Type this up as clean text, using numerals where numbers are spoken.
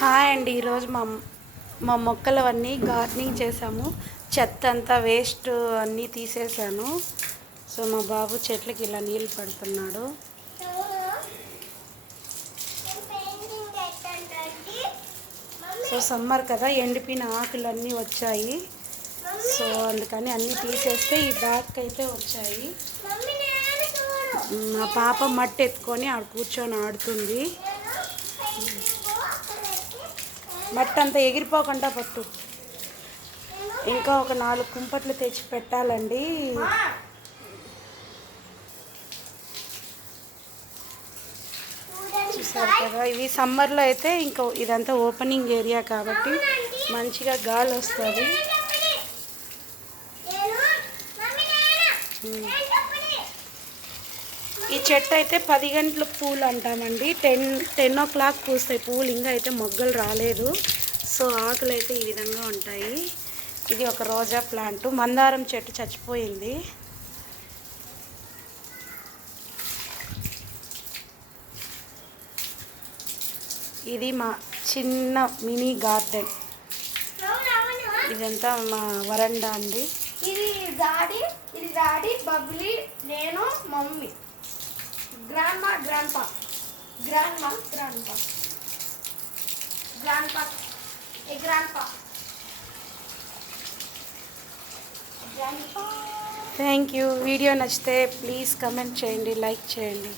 Hi అండి. ఈరోజు మా మొక్కలవన్నీ గార్డెనింగ్ చేసాము. చెత్త అంతా వేస్ట్ అన్నీ తీసేసాను. సో మా బాబు చెట్లకి ఇలా నీళ్ళు పడుతున్నాడు. సో సమ్మర్ కదా, ఎండిపోయిన ఆకులన్నీ వచ్చాయి. సో అందుకని అన్నీ తీసేస్తే ఈ బ్యాగ్ అయితే వచ్చాయి. మా పాప మట్టి ఎత్తుకొని ఆడ కూర్చొని ఆడుతుంది. మట్టి అంతా ఎగిరిపోకుండా పట్టు. ఇంకా ఒక 4 కుంపట్లు తెచ్చి పెట్టాలండి. చూసారు కదా, ఇవి సమ్మర్లో అయితే ఇంకా ఇదంతా ఓపెనింగ్ ఏరియా కాబట్టి మంచిగా గాలి వస్తుంది. ఈ చెట్టు అయితే 10 గంటల పూలు అంటామండి. 10 o'clock పూస్తాయి పూలు. ఇంకా అయితే మొగ్గలు రాలేదు. సో ఆకులు అయితే ఈ విధంగా ఉంటాయి. ఇది ఒక రోజా ప్లాంట్. మందారం చెట్టు చచ్చిపోయింది. ఇది మా చిన్న మినీ గార్డెన్. ఇదంతా మా వరండా అండి. ఇది డాడీ బబ్లీ, నేను, mummy, grandma, grandpa, grandma, grandpa, grandpa, grandpa, thank you. Video నచ్చితే ప్లీజ్ కమెంట్ చేయండి, లైక్ చేయండి.